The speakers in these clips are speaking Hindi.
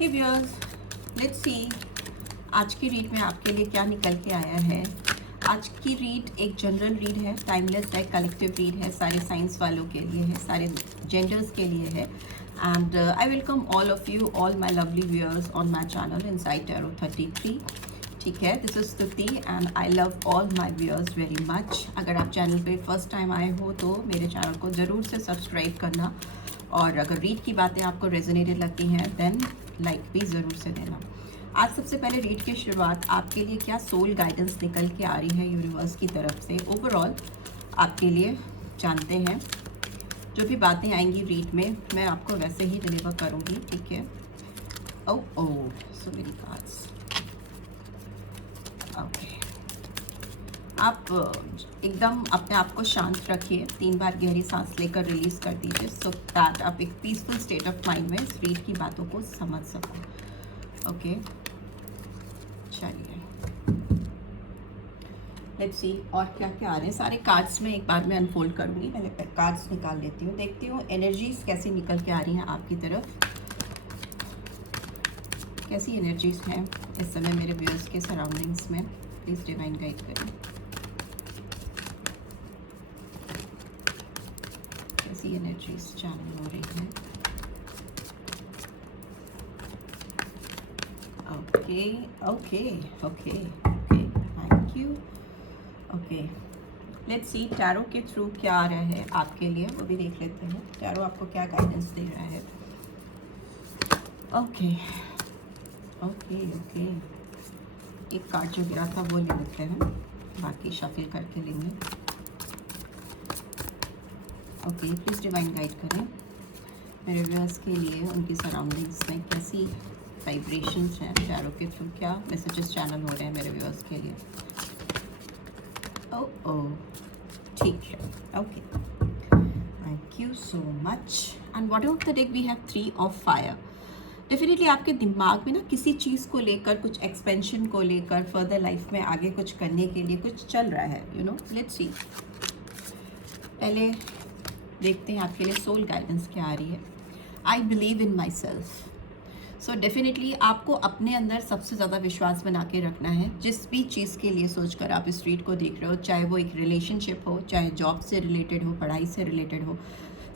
हे व्यूअर्स, लेट्स सी आज की रीड में आपके लिए क्या निकल के आया है। आज की रीड एक जनरल रीड है, टाइमलेस है, कलेक्टिव रीड है, सारे साइंस वालों के लिए है, सारे जेंडर्स के लिए है। And I welcome all of you, all my lovely viewers on my channel inside tarot 33। ठीक है, दिस इज स्तुति and I love all my viewers very much. अगर आप चैनल पे फर्स्ट टाइम आए हो तो मेरे चैनल को ज़रूर से सब्सक्राइब करना, और अगर रीड की बातें आपको रेजोनेटेड लगती हैं देन लाइक भी ज़रूर से देना। आज सबसे पहले रीड की शुरुआत आपके लिए क्या सोल गाइडेंस निकल के आ रही है यूनिवर्स की तरफ से ओवरऑल आपके लिए जानते हैं। जो भी बातें आएंगी रीड में मैं आपको वैसे ही डिलीवर करूँगी। ठीक है। ओह सो मेनी कार्ड्स। ओके, आप एकदम अपने आप को शांत रखिए, 3 बार गहरी सांस लेकर रिलीज कर दीजिए सो दैट आप एक पीसफुल स्टेट ऑफ माइंड में इस रीड की बातों को समझ सको। ओके, चलिए लेट्स सी और क्या क्या आ रहे हैं। सारे कार्ड्स में एक बार मैं अनफोल्ड करूंगी। पहले कार्ड्स निकाल लेती हूँ, देखती हूँ एनर्जीज कैसी निकल के आ रही हैं आपकी तरफ। कैसी एनर्जीज हैं इस समय मेरे व्यूअर्स के सराउंडिंग्स में, प्लीज़ डिवाइन गाइड करें। कैसी एनर्जीज चैनल हो रही हैं। Okay okay okay okay, thank you. Okay, let's see tarot के थ्रू क्या आ रहा है आपके लिए, वो भी देख लेते हैं। टैरो आपको क्या गाइडेंस दे रहा है। ओके ओके ओके, एक कार्ड जो गिरा था वो ले लेते हैं, बाकी शफल करके लेंगे। ओके, प्लीज़ डिवाइन गाइड करें मेरे व्यूअर्स के लिए, उनकी सराउंडिंग्स में कैसी वाइब्रेशंस हैं। टैरो के थ्रू क्या मैसेजेस चैनल हो रहे हैं मेरे व्यूअर्स के लिए। ओह ठीक है, okay, thank you so much. And what of the deck we have 3 of fire. Definitely आपके दिमाग में ना किसी चीज़ को लेकर, कुछ एक्सपेंशन को लेकर, फर्दर लाइफ में आगे कुछ करने के लिए कुछ चल रहा है, यू नो। लेट्स सी, पहले देखते हैं आपके लिए सोल गाइडेंस क्या आ रही है। I believe in my self. So definitely आपको अपने अंदर सबसे ज़्यादा विश्वास बना के रखना है। जिस भी चीज़ के लिए सोचकर आप इस रीड को देख रहे हो, चाहे वो एक रिलेशनशिप हो, चाहे जॉब से रिलेटेड हो, पढ़ाई से रिलेटेड हो,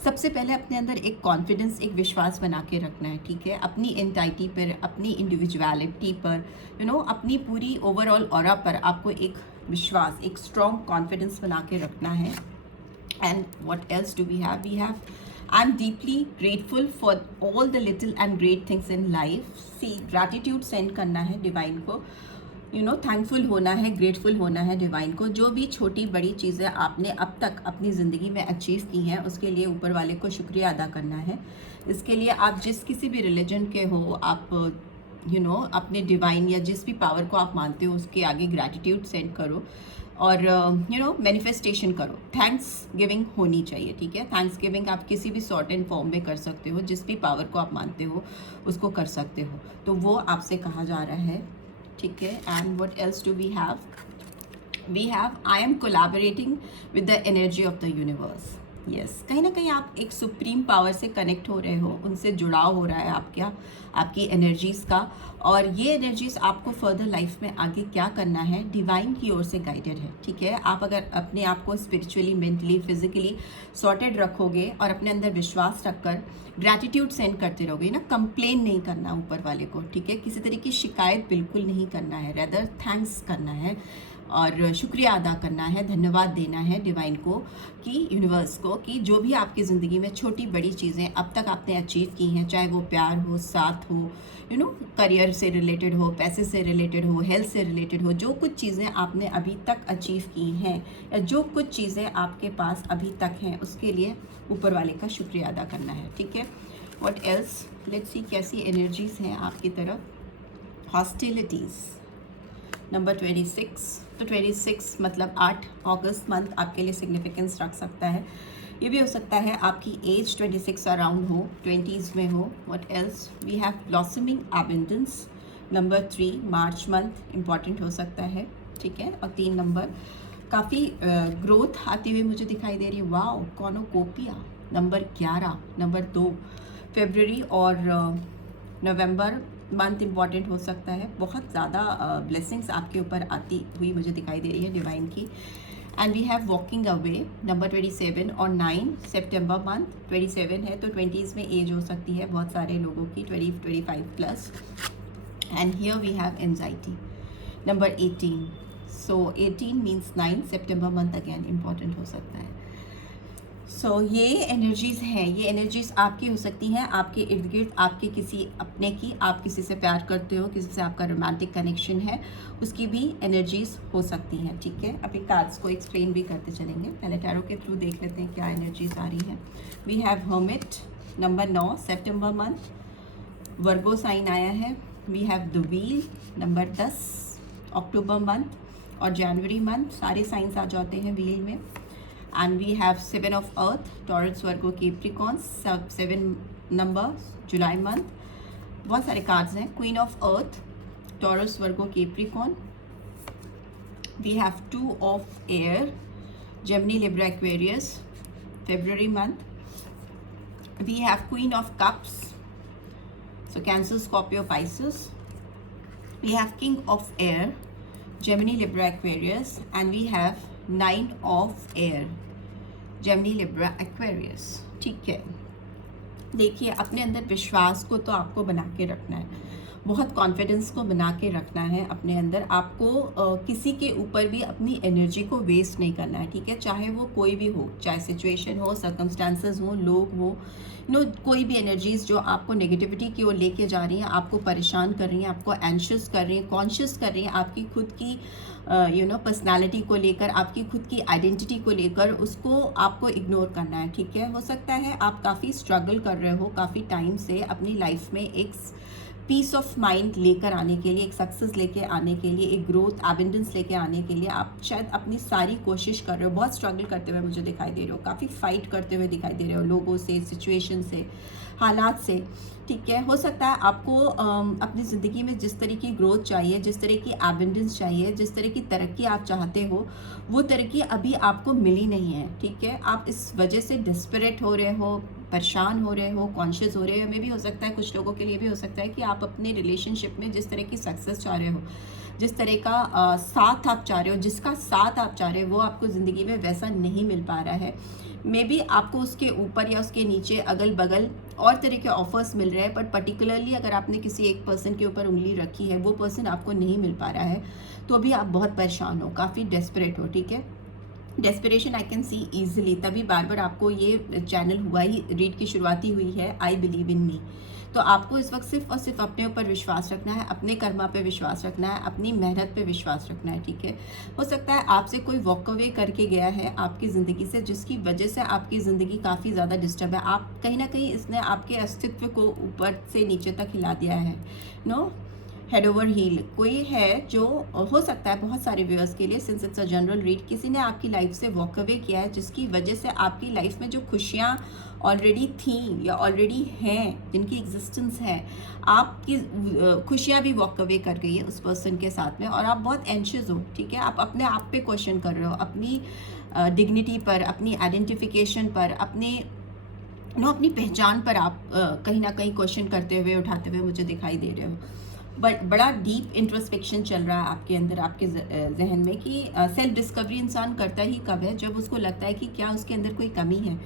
सबसे पहले अपने अंदर एक कॉन्फिडेंस, एक विश्वास बना के रखना है। ठीक है, अपनी एंटाइटी पर, अपनी इंडिविजुअलिटी पर, यू नो, अपनी पूरी ओवरऑल ऑरा पर आपको एक विश्वास, एक स्ट्रॉन्ग कॉन्फिडेंस बना के रखना है। And what else do we have? We have, I'm deeply grateful for all the little and great things in life. See, gratitude send करना है डिवाइन को, यू नो, थैंकफुल होना है, ग्रेटफुल होना है डिवाइन को। जो भी छोटी बड़ी चीज़ें आपने अब तक अपनी ज़िंदगी में अचीव की हैं उसके लिए ऊपर वाले को शुक्रिया अदा करना है। इसके लिए आप जिस किसी भी रिलीजन के हो, आप यू नो अपने डिवाइन या जिस भी पावर को आप मानते हो उसके आगे ग्रैटिट्यूड सेंड करो और यू नो मैनिफेस्टेशन करो। थैंक्स गिविंग होनी चाहिए। ठीक है, थैंक्स गिविंग आप किसी भी सॉर्ट एंड फॉर्म में कर सकते हो, जिस भी पावर को आप मानते हो उसको कर सकते हो, तो वो आपसे कहा जा रहा है। ठीक है, and what else do we have? We have I am collaborating with the energy of the universe. Yes, कहीं ना कहीं आप एक सुप्रीम पावर से कनेक्ट हो रहे हो, उनसे जुड़ाव हो रहा है आपकी एनर्जीज़ का, और ये एनर्जीज आपको फर्दर लाइफ में आगे क्या करना है डिवाइन की ओर से गाइडेड है। ठीक है, आप अगर अपने आप को स्पिरिचुअली, मेंटली, फिजिकली सॉर्टेड रखोगे और अपने अंदर विश्वास रखकर ग्रैटिट्यूड सेंड करते रहोगे ना, कंप्लेन नहीं करना ऊपर वाले को। ठीक है, किसी तरह की शिकायत बिल्कुल नहीं करना है, रेदर थैंक्स करना है और शुक्रिया अदा करना है, धन्यवाद देना है डिवाइन को, कि यूनिवर्स को, कि जो भी आपकी ज़िंदगी में छोटी बड़ी चीज़ें अब तक आपने अचीव की हैं, चाहे वो प्यार हो, साथ हो, यू नो, करियर से रिलेटेड हो, पैसे से रिलेटेड हो, हेल्थ से रिलेटेड हो, जो कुछ चीज़ें आपने अभी तक अचीव की हैं या जो कुछ चीज़ें आपके पास अभी तक हैं, उसके लिए ऊपर वाले का शुक्रिया अदा करना है। ठीक है, व्हाट एल्स? लेट्स सी कैसी एनर्जीज़ हैं आपकी तरफ। हॉस्टिलिटीज़ नंबर 26, तो 26 मतलब 8 अगस्त मंथ आपके लिए सिग्निफिकेंस रख सकता है। ये भी हो सकता है आपकी एज 26 अराउंड हो, 20s में हो। What else? We have blossoming abundance. Number 3 March month important हो सकता है। ठीक है, और 3 नंबर काफ़ी ग्रोथ आती हुई मुझे दिखाई दे रही है। वाओ, कॉर्नोकोपिया। नंबर 11, नंबर 2 फरवरी और नवंबर मंथ इम्पॉर्टेंट हो सकता है, बहुत ज़्यादा ब्लेसिंग्स आपके ऊपर आती हुई मुझे दिखाई दे रही है डिवाइन की। And we have walking away number 27 और 9 सितंबर मंथ। 27 है तो 20s में एज हो सकती है बहुत सारे लोगों की, 20-25 plus. And here we have anxiety number 18। So 18 means 9 सितंबर मंथ अगेन इम्पॉर्टेंट हो सकता है। सो ये एनर्जीज़ हैं, ये एनर्जीज़ आपकी हो सकती हैं, आपके इर्द गिर्द आपके किसी अपने की, आप किसी से प्यार करते हो, किसी से आपका रोमांटिक कनेक्शन है, उसकी भी एनर्जीज़ हो सकती हैं। ठीक है, अभी कार्ड्स को एक्सप्लेन भी करते चलेंगे, पहले टैरो के थ्रू देख लेते हैं क्या एनर्जीज़ आ रही हैं। वी हैव हर्मिट नंबर 9 सितंबर मंथ, वर्गो साइन आया है। We have the wheel number 10 October month और जनवरी मंथ, सारे साइंस आ जाते हैं व्हील में। And we have 7 of earth, Taurus, Virgo, Capricorn, 7 number July month. बहुत सारे कार्ड्स हैं। Queen of earth, Taurus, Virgo, Capricorn. We have 2 of air, Gemini, Libra, Aquarius, February month. We have queen of cups, so Cancer, Scorpio, Pisces. We have King of Air, Gemini, Libra, Aquarius, and we have 9 of Air, Gemini, Libra, Aquarius. ठीक है, देखिए अपने अंदर विश्वास को तो आपको बना के रखना है, बहुत कॉन्फिडेंस को बना के रखना है अपने अंदर। आपको किसी के ऊपर भी अपनी एनर्जी को वेस्ट नहीं करना है। ठीक है, चाहे वो कोई भी हो, चाहे सिचुएशन हो, सर्कमस्टांसेस हो, लोग हो, कोई भी एनर्जीज जो आपको नेगेटिविटी की ओर लेके जा रही हैं, आपको परेशान कर रही हैं, आपको एंशियस कर रही हैं, कॉन्शियस कर रही हैं, आपकी खुद की पर्सनालिटी को लेकर, आपकी खुद की आइडेंटिटी को लेकर, उसको आपको इग्नोर करना है। ठीक है, हो सकता है आप काफ़ी स्ट्रगल कर रहे हो काफ़ी टाइम से अपनी लाइफ में एक पीस ऑफ माइंड लेकर आने के लिए, एक सक्सेस लेके आने के लिए, एक ग्रोथ, एबंडेंस लेके आने के लिए आप शायद अपनी सारी कोशिश कर रहे हो, बहुत स्ट्रगल करते हुए मुझे दिखाई दे रहे हो, काफ़ी फाइट करते हुए दिखाई दे रहे हो लोगों से, सिचुएशन से, हालात से। ठीक है, हो सकता है आपको अपनी ज़िंदगी में जिस तरह की ग्रोथ चाहिए, जिस तरह की एबंडेंस चाहिए, जिस तरह की तरक्की आप चाहते हो, वो तरक्की अभी आपको मिली नहीं है। ठीक है, आप इस वजह से डिस्परेट हो रहे हो, परेशान हो रहे हो, कॉन्शियस हो रहे हो। में भी हो सकता है, कुछ लोगों के लिए भी हो सकता है कि आप अपने रिलेशनशिप में जिस तरह की सक्सेस चाह रहे हो, जिस तरह का साथ आप चाह रहे हो, जिसका साथ आप चाह रहे हो, वो आपको ज़िंदगी में वैसा नहीं मिल पा रहा है। मे बी आपको उसके ऊपर या उसके नीचे, अगल बगल और तरह के ऑफर्स मिल रहे हैं, बट पर्टिकुलरली अगर आपने किसी एक पर्सन के ऊपर उंगली रखी है, वो पर्सन आपको नहीं मिल पा रहा है, तो अभी आप बहुत परेशान हो, काफ़ी डेस्परेट हो। ठीक है, desperation I can see easily, तभी बार बार आपको ये चैनल हुआ ही, रीड की शुरुआती हुई है आई बिलीव इन मी। तो आपको इस वक्त सिर्फ और सिर्फ अपने ऊपर विश्वास रखना है, अपने कर्मा पे विश्वास रखना है, अपनी मेहनत पे विश्वास रखना है। ठीक है, हो सकता है आपसे कोई वॉक अवे करके गया है आपकी ज़िंदगी से, जिसकी वजह से आपकी ज़िंदगी काफ़ी ज़्यादा डिस्टर्ब है। आप कहीं ना कहीं इसने आपके अस्तित्व को ऊपर से नीचे तक हिला दिया है। हेड ओवर हील कोई है जो, हो सकता है बहुत सारे व्यूअर्स के लिए, since it's a general read, किसी ने आपकी लाइफ से वॉक अवे किया है, जिसकी वजह से आपकी लाइफ में जो खुशियाँ ऑलरेडी थी या ऑलरेडी हैं, जिनकी एग्जिस्टेंस है, आपकी खुशियाँ भी वॉक अवे कर गई है उस पर्सन के साथ में, और आप बहुत एंशियस हो। ठीक है, आप अपने आप पे क्वेश्चन कर रहे हो, अपनी डिग्निटी पर, अपनी आइडेंटिफिकेशन पर, अपनी पहचान पर आप कहीं ना कहीं क्वेश्चन करते हुए, उठाते हुए मुझे दिखाई दे रहे हो। बड़ा डीप इंट्रोस्पेक्शन चल रहा है आपके अंदर, आपके जहन में, कि सेल्फ डिस्कवरी इंसान करता ही कब है, जब उसको लगता है कि क्या उसके अंदर कोई कमी है,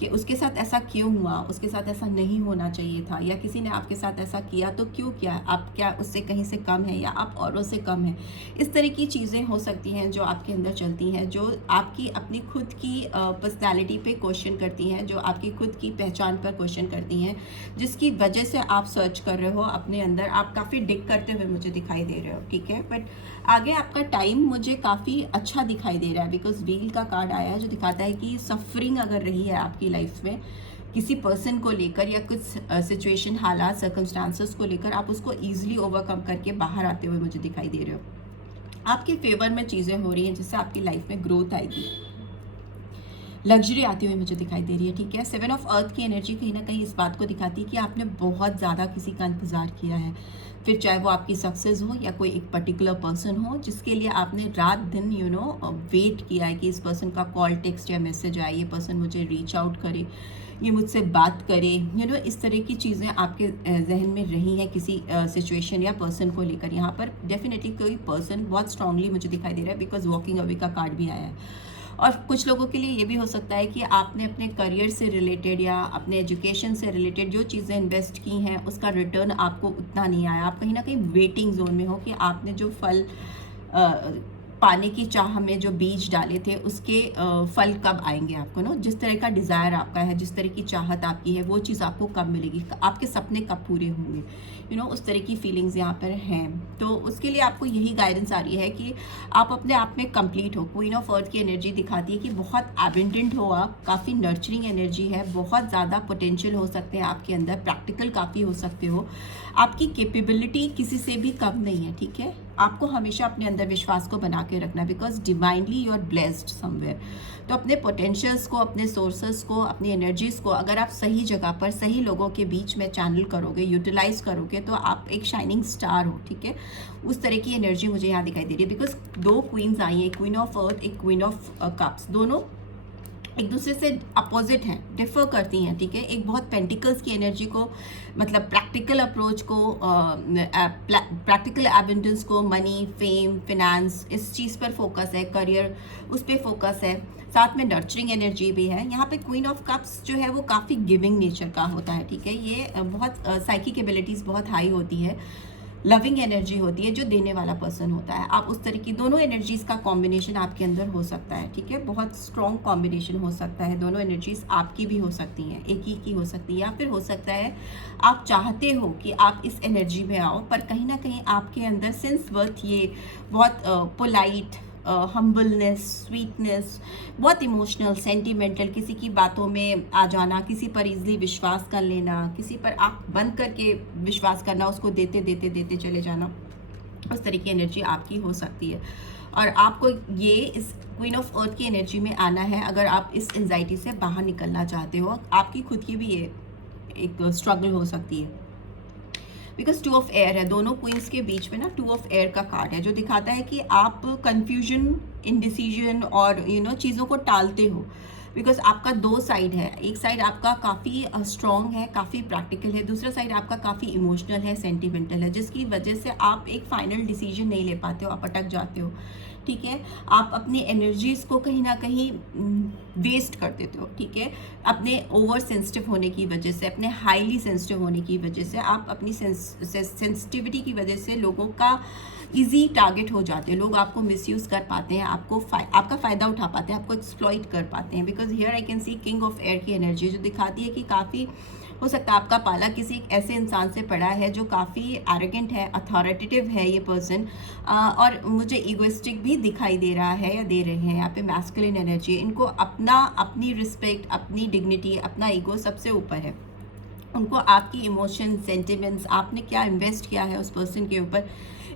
कि उसके साथ ऐसा क्यों हुआ, उसके साथ ऐसा नहीं होना चाहिए था, या किसी ने आपके साथ ऐसा किया तो क्यों किया, आप क्या उससे कहीं से कम है या आप औरों से कम है। इस तरह की चीज़ें हो सकती हैं जो आपके अंदर चलती हैं, जो आपकी अपनी खुद की पर्सनैलिटी पे क्वेश्चन करती हैं, जो आपकी खुद की पहचान पर क्वेश्चन करती हैं, जिसकी वजह से आप सर्च कर रहे हो अपने अंदर, आप काफ़ी डिग करते हुए मुझे दिखाई दे रहे हो। ठीक है, बट आगे आपका टाइम मुझे काफ़ी अच्छा दिखाई दे रहा है, बिकॉज व्हील का कार्ड आया है जो दिखाता है कि सफरिंग अगर रही है आपकी लाइफ में किसी पर्सन को लेकर, या कुछ सिचुएशन, हालात, सर्कमस्टांसेस को लेकर, आप उसको ईजिली ओवरकम करके बाहर आते हुए मुझे दिखाई दे रहे हो। आपके फेवर में चीज़ें हो रही हैं जिससे आपकी लाइफ में ग्रोथ आएगी, लग्जरी आती हुई मुझे दिखाई दे रही है। ठीक है, 7 ऑफ अर्थ की एनर्जी कहीं ना कहीं इस बात को दिखाती है कि आपने बहुत ज़्यादा किसी का इंतज़ार किया है, फिर चाहे वो आपकी सक्सेस हो या कोई एक पर्टिकुलर पर्सन हो, जिसके लिए आपने रात दिन वेट किया है कि इस पर्सन का कॉल, टेक्स्ट या मैसेज आए, ये पर्सन मुझे रीच आउट करे, ये मुझसे बात करे, इस तरह की चीज़ें आपके जहन में रही हैं किसी सिचुएशन या पर्सन को लेकर। यहाँ पर डेफिनेटली कोई पर्सन बहुत स्ट्रांगली मुझे दिखाई दे रहा है, बिकॉज वॉकिंग अवे का कार्ड भी आया है। और कुछ लोगों के लिए ये भी हो सकता है कि आपने अपने करियर से रिलेटेड या अपने एजुकेशन से रिलेटेड जो चीज़ें इन्वेस्ट की हैं उसका रिटर्न आपको उतना नहीं आया। आप कहीं ना कहीं वेटिंग जोन में हो कि आपने जो फल पाने की चाह में जो बीज डाले थे उसके फल कब आएंगे आपको ना। जिस तरह का डिज़ायर आपका है, जिस तरह की चाहत आपकी है, वो चीज़ आपको कब मिलेगी, आपके सपने कब पूरे होंगे, उस तरह की फीलिंग्स यहाँ पर हैं। तो उसके लिए आपको यही गाइडेंस आ रही है कि आप अपने आप में कंप्लीट हो। क्वीन ऑफ अर्थ की एनर्जी दिखाती है कि बहुत एबंडेंट हो आप, काफ़ी नर्चरिंग एनर्जी है, बहुत ज़्यादा पोटेंशियल हो सकते हैं आपके अंदर, प्रैक्टिकल काफ़ी हो सकते हो, आपकी कैपेबिलिटी किसी से भी कम नहीं है, ठीक है। आपको हमेशा अपने अंदर विश्वास को बना के रखना, because divinely you are blessed somewhere. तो अपने पोटेंशियल्स को, अपने सोर्सेस को, अपनी एनर्जीज को अगर आप सही जगह पर सही लोगों के बीच में चैनल करोगे, यूटिलाइज करोगे, तो आप एक शाइनिंग स्टार हो, ठीक है। उस तरह की एनर्जी मुझे यहाँ दिखाई दे रही है, बिकॉज दो क्वींस आई हैं, क्वीन ऑफ अर्थ, एक क्वीन ऑफ कप्स, दोनों एक दूसरे से अपोजिट हैं, डिफर करती हैं, ठीक है। एक बहुत पेंटिकल्स की एनर्जी को, मतलब प्रैक्टिकल अप्रोच को, प्रैक्टिकल एबंडेंस को, मनी, फेम, फिनेंस, इस चीज़ पर फोकस है, करियर उस पर फोकस है, साथ में नर्चरिंग एनर्जी भी है। यहाँ पे क्वीन ऑफ कप्स जो है वो काफ़ी गिविंग नेचर का होता है, ठीक है। ये बहुत साइकिक एबिलिटीज़ बहुत हाई होती है, लविंग एनर्जी होती है, जो देने वाला पर्सन होता है। आप उस तरह की दोनों एनर्जीज का कॉम्बिनेशन आपके अंदर हो सकता है, ठीक है। बहुत स्ट्रॉन्ग कॉम्बिनेशन हो सकता है, दोनों एनर्जीज आपकी भी हो सकती हैं, एक ही की हो सकती है, या फिर हो सकता है आप चाहते हो कि आप इस एनर्जी में आओ, पर कहीं ना कहीं आपके अंदर सिंस बर्थ ये बहुत पोलाइट, हम्बलनेस, स्वीटनेस, बहुत इमोशनल, सेंटिमेंटल, किसी की बातों में आ जाना, किसी पर इजीली विश्वास कर लेना, किसी पर आँख बंद करके विश्वास करना, उसको देते देते देते चले जाना, उस तरह की एनर्जी आपकी हो सकती है। और आपको ये इस क्वीन ऑफ अर्थ की एनर्जी में आना है अगर आप इस एंजाइटी से बाहर निकलना चाहते हो। आपकी खुद की भी ये एक स्ट्रगल हो सकती है, बिकॉज टू ऑफ एयर है, दोनों क्वींस के बीच में ना टू ऑफ एयर का कार्ड है, जो दिखाता है कि आप कंफ्यूजन, इनडिसीजन और चीज़ों को टालते हो, बिकॉज आपका दो साइड है। एक साइड आपका काफ़ी स्ट्रॉन्ग है, काफ़ी प्रैक्टिकल है, दूसरा साइड आपका काफ़ी इमोशनल है, सेंटिमेंटल है, जिसकी वजह से आप एक फाइनल डिसीजन नहीं ले पाते हो, आप अटक जाते हो, ठीक है। आप अपनी एनर्जीज को कहीं ना कहीं वेस्ट कर देते हो, ठीक है। अपने ओवर सेंसिटिव होने की वजह से, अपने हाईली सेंसिटिव होने की वजह से, आप अपनी सेंसिटिविटी की वजह से लोगों का इजी टारगेट हो जाते हैं, लोग आपको मिसयूज़ कर पाते हैं, आपका फ़ायदा उठा पाते हैं, आपको एक्सप्लॉइट कर पाते हैं। Because here I can see king of air की एनर्जी, जो दिखाती है कि काफ़ी हो सकता है आपका पाला किसी एक ऐसे इंसान से पड़ा है जो काफ़ी एरोगेंट है, अथॉरिटेटिव है ये पर्सन, और मुझे ईगोइस्टिक भी दिखाई दे रहा है या दे रहे हैं यहाँ पे मैस्कुलिन एनर्जी। इनको अपनी रिस्पेक्ट, अपनी डिग्निटी, अपना ईगो सबसे ऊपर है। उनको आपकी इमोशन, सेंटिमेंट्स, आपने क्या इन्वेस्ट किया है उस पर्सन के ऊपर,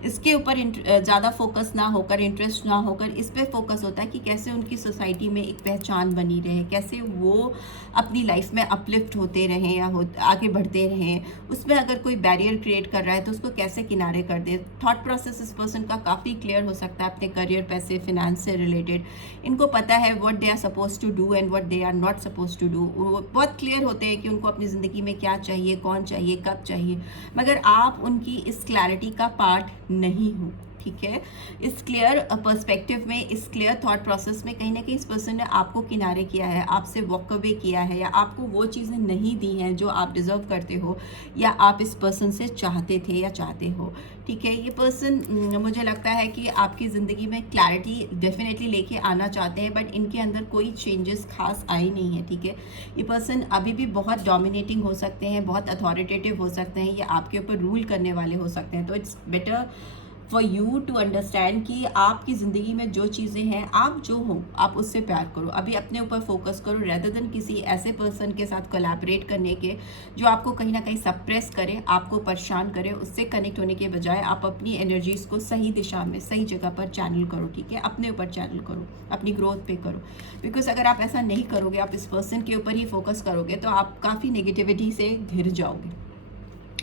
इसके ऊपर ज़्यादा फोकस ना होकर, इंटरेस्ट ना होकर, इस पे फोकस होता है कि कैसे उनकी सोसाइटी में एक पहचान बनी रहे, कैसे वो अपनी लाइफ में अपलिफ्ट होते रहें या आगे बढ़ते रहें। उसमें अगर कोई बैरियर क्रिएट कर रहा है तो उसको कैसे किनारे कर दे। थॉट प्रोसेस इस पर्सन का काफ़ी क्लियर हो सकता है अपने करियर, पैसे, फिनेंस से रिलेटेड। इनको पता है what they are suppose to do and what they are not suppose to do. वो बहुत क्लियर होते हैं कि उनको अपनी ज़िंदगी में क्या चाहिए, कौन चाहिए, कब चाहिए, मगर आप उनकी इस क्लैरिटी का पार्ट नहीं हो, ठीक है। इस क्लियर पर्सपेक्टिव में, इस क्लियर थॉट प्रोसेस में कहीं ना कहीं इस पर्सन ने आपको किनारे किया है, आपसे वॉक अवे किया है, या आपको वो चीज़ें नहीं दी हैं जो आप डिज़र्व करते हो या आप इस पर्सन से चाहते थे या चाहते हो, ठीक है। ये पर्सन मुझे लगता है कि आपकी ज़िंदगी में क्लैरिटी डेफिनेटली लेके आना चाहते हैं, बट इनके अंदर कोई चेंजेस खास आई नहीं है, ठीक है। ये पर्सन अभी भी बहुत डोमिनेटिंग हो सकते हैं, बहुत अथॉरिटेटिव हो सकते हैं, या आपके ऊपर रूल करने वाले हो सकते हैं। तो it's better for you to understand कि आपकी ज़िंदगी में जो चीज़ें हैं, आप जो हो आप उससे प्यार करो, अभी अपने ऊपर फोकस करो, रेदर देन किसी ऐसे पर्सन के साथ कोलैबोरेट करने के जो आपको कहीं ना कहीं सप्रेस करे, आपको परेशान करे। उससे कनेक्ट होने के बजाय आप अपनी एनर्जीज़ को सही दिशा में, सही जगह पर चैनल करो, ठीक है। अपने ऊपर चैनल करो, अपनी ग्रोथ पे करो, बिकॉज अगर आप ऐसा नहीं करोगे, आप इस पर्सन के ऊपर ही फोकस करोगे, तो आप काफ़ी नेगेटिविटी से घिर जाओगे,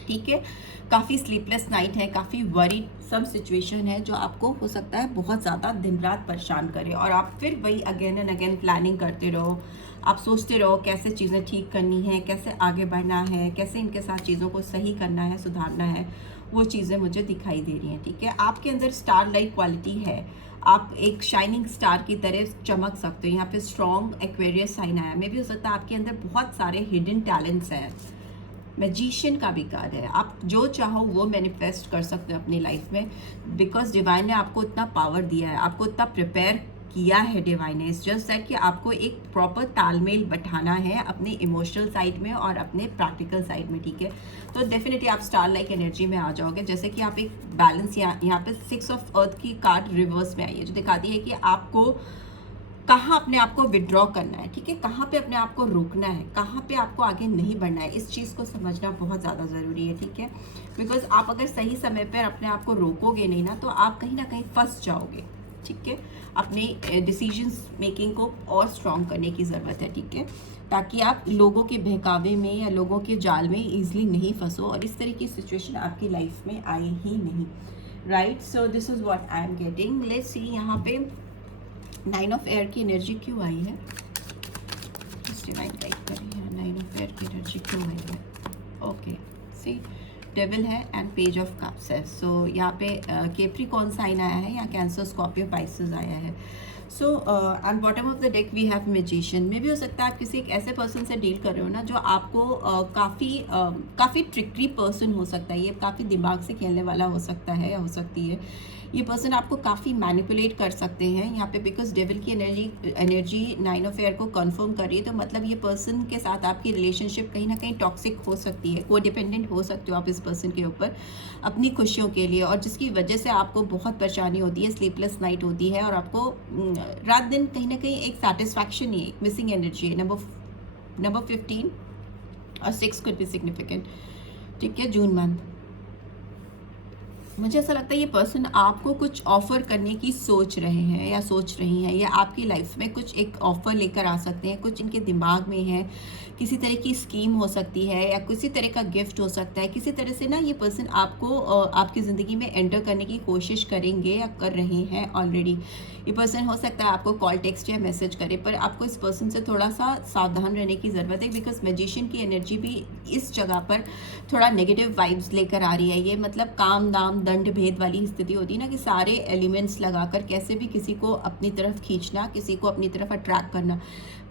ठीक है। काफ़ी स्लीपलेस नाइट है, काफ़ी वरी सम सिचुएशन है जो आपको हो सकता है बहुत ज़्यादा दिन रात परेशान करे, और आप फिर वही अगेन एंड अगेन प्लानिंग करते रहो, आप सोचते रहो कैसे चीज़ें ठीक करनी है, कैसे आगे बढ़ना है, कैसे इनके साथ चीज़ों को सही करना है, सुधारना है, वो चीज़ें मुझे दिखाई दे रही हैं। ठीक है, आपके अंदर स्टार लाइट क्वालिटी है, आप एक शाइनिंग स्टार की तरह चमक सकते हो। यहाँ पे स्ट्रॉन्ग एक्वेरियस साइन आया, मे भी हो सकता है आपके अंदर बहुत सारे हिडन टैलेंट्स हैं। मैजिशियन का भी कार्ड है, आप जो चाहो वो मैनिफेस्ट कर सकते हो अपनी लाइफ में, बिकॉज डिवाइन ने आपको इतना पावर दिया है, आपको इतना प्रिपेयर किया है डिवाइन ने। इट्स जस्ट दैट कि आपको एक प्रॉपर तालमेल बैठाना है अपने इमोशनल साइड में और अपने प्रैक्टिकल साइड में। ठीक है, तो डेफिनेटली आप स्टार लाइक एनर्जी में आ जाओगे। जैसे कि आप एक बैलेंस, यहाँ पे 6 ऑफ अर्थ की कार्ड रिवर्स में आई है, जो दिखाती है कि आपको कहाँ अपने आप को विड्रॉ करना है। ठीक है, कहाँ पे अपने आप को रोकना है, कहाँ पे आपको आगे नहीं बढ़ना है, इस चीज़ को समझना बहुत ज़्यादा ज़रूरी है। ठीक है, बिकॉज आप अगर सही समय पर अपने आप को रोकोगे नहीं ना, तो आप कहीं ना कहीं फंस जाओगे। ठीक है, अपने डिसीजंस मेकिंग को और स्ट्रॉन्ग करने की ज़रूरत है। ठीक है, ताकि आप लोगों के बहकावे में या लोगों के जाल में ईजिली नहीं फंसो और इस तरह की सिचुएशन आपकी लाइफ में आए ही नहीं। Right, so this is what I am getting. Let's see यहाँ पे 9 ऑफ एयर की एनर्जी क्यों आई है, डिवाइन गाइड कर रही है। 9 ऑफ एयर की एनर्जी क्यों आई है? ओके, सी डेविल है एंड पेज ऑफ कप्स है। सो यहाँ पे कैप्रिकॉर्न साइन आया है या कैंसर, स्कॉर्पियो, पाइसेस आया है। So and bottom of the deck we have magician. में भी हो सकता है आप किसी एक ऐसे पर्सन से डील कर रहे हो ना जो आपको काफ़ी ट्रिकी पर्सन हो सकता है, ये काफ़ी दिमाग से खेलने वाला हो सकता है या हो सकती है। ये पर्सन आपको काफ़ी मैनिपुलेट कर सकते हैं यहाँ पे, बिकॉज डेविल की एनर्जी 9 ऑफ एयर को कंफर्म कर रही है। तो मतलब ये पर्सन के साथ आपकी रिलेशनशिप कहीं ना कहीं टॉक्सिक हो सकती है, को डिपेंडेंट हो सकते हो आप इस पर्सन के ऊपर अपनी खुशियों के लिए, और जिसकी वजह से आपको बहुत परेशानी होती है, स्लीपलेस नाइट होती है और आपको रात दिन कहीं ना कहीं एक सेटिस्फैक्शन नहीं है, एक मिसिंग एनर्जी है। नंबर 15 और 6 कुड बी सिग्निफिकेंट। ठीक है, जून मंथ मुझे ऐसा लगता है ये पर्सन आपको कुछ ऑफर करने की सोच रहे हैं या सोच रही हैं, या आपकी लाइफ में कुछ एक ऑफर लेकर आ सकते हैं, कुछ इनके दिमाग में है, किसी तरह की स्कीम हो सकती है या किसी तरह का गिफ्ट हो सकता है। किसी तरह से ना ये पर्सन आपको आपकी ज़िंदगी में एंटर करने की कोशिश करेंगे या कर रहे हैं ऑलरेडी। ये पर्सन हो सकता है आपको कॉल, टेक्स्ट या मैसेज करे, पर आपको इस पर्सन से थोड़ा सा सावधान रहने की ज़रूरत है, बिकॉज मैजिशियन की एनर्जी भी इस जगह पर थोड़ा नेगेटिव वाइब्स लेकर आ रही है। ये मतलब काम दाम दंड भेद वाली स्थिति होती है ना, कि सारे एलिमेंट्स लगाकर कैसे भी किसी को अपनी तरफ खींचना, किसी को अपनी तरफ अट्रैक्ट करना।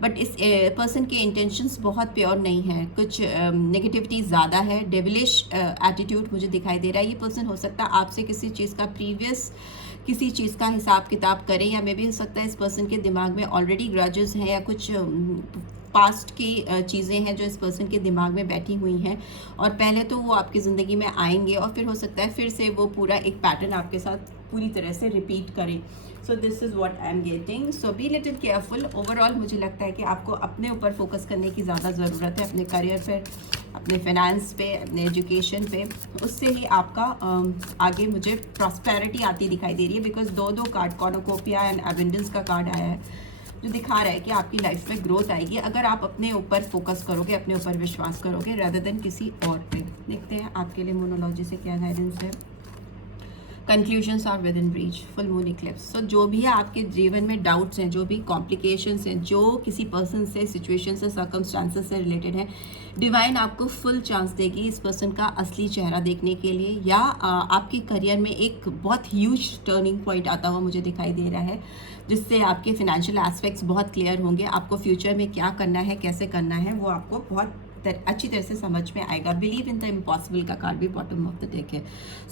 बट इस पर्सन के इंटेंशंस बहुत प्योर नहीं है, कुछ नेगेटिविटी ज़्यादा है, डेविलिश एटीट्यूड मुझे दिखाई दे रहा है। ये पर्सन हो सकता है आपसे किसी चीज़ का किसी चीज़ का हिसाब किताब करें, या मे भी हो सकता है इस पर्सन के दिमाग में ऑलरेडी ग्रजेस हैं या कुछ पास्ट की चीज़ें हैं जो इस पर्सन के दिमाग में बैठी हुई हैं, और पहले तो वो आपकी ज़िंदगी में आएंगे और फिर हो सकता है फिर से वो पूरा एक पैटर्न आपके साथ पूरी तरह से रिपीट करें। So this is what I am getting. So be little careful. Overall मुझे लगता है कि आपको अपने ऊपर फोकस करने की ज़्यादा ज़रूरत है, अपने करियर पर, अपने फाइनेंस पे, अपने एजुकेशन पे। उससे ही आपका आगे मुझे प्रॉस्पेरिटी आती दिखाई दे रही है, बिकॉज दो कार्ड, कॉर्नुकोपिया एंड एबंडेंस का कार्ड आया है, जो दिखा रहा है कि आपकी लाइफ में ग्रोथ आएगी अगर आप अपने ऊपर फोकस करोगे, अपने ऊपर विश्वास करोगे, रादर देन किसी और पे। देखते हैं आपके लिए मोनोलॉजी से क्या गाइडेंस है। Conclusions are within reach, full moon eclipse. So जो भी है आपके जीवन में डाउट्स हैं, जो भी कॉम्प्लिकेशंस हैं, जो किसी पर्सन से, सिचुएशन से, सर्कमस्टांसेस से रिलेटेड है, डिवाइन आपको फुल चांस देगी इस पर्सन का असली चेहरा देखने के लिए, या आपके करियर में एक बहुत ह्यूज टर्निंग पॉइंट आता हुआ मुझे दिखाई दे रहा है, जिससे आपके फिनेंशियल एस्पेक्ट्स बहुत क्लियर होंगे। आपको फ्यूचर में क्या करना है, कैसे करना है, वो आपको बहुत अच्छी तरह से समझ में आएगा। बिलीव इन द इम्पॉसिबल का कार्ड भी बॉटम ऑफ द डेक है।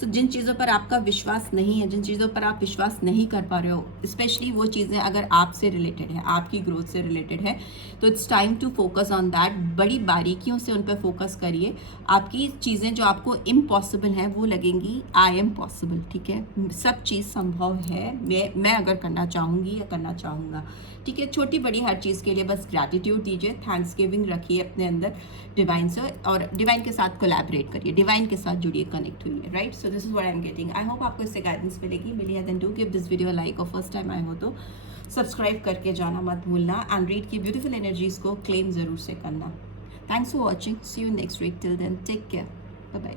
सो जिन चीज़ों पर आपका विश्वास नहीं है, जिन चीज़ों पर आप विश्वास नहीं कर पा रहे हो, स्पेशली वो चीज़ें अगर आपसे रिलेटेड है, आपकी ग्रोथ से रिलेटेड है, तो it's time to focus on that. बड़ी बारीकियों से उन पर फोकस करिए। आपकी चीज़ें जो आपको इम्पॉसिबल हैं वो लगेंगी आई एम पॉसिबल। ठीक है, सब चीज़ संभव है, मैं अगर करना चाहूँगी या करना चाहूँगा। ठीक है, छोटी बड़ी हर चीज़ के लिए बस ग्रैटिट्यूड दीजिए, थैंक्सगिविंग रखिए अपने अंदर डिवाइन से, और डिवाइन के साथ कोलैबोरेट करिए, डिवाइन के साथ जुड़िए, कनेक्ट हुई, right. So this is what I am getting. I hope आपको इससे गाइडेंस मिली है। Then do give this video like, और फर्स्ट टाइम आए हो तो सब्सक्राइब करके जाना मत भूलना, एंड रीड की ब्यूटीफुल एनर्जीज को क्लेम ज़रूर से करना। Thanks for watching, see you next week, till then take care, bye bye.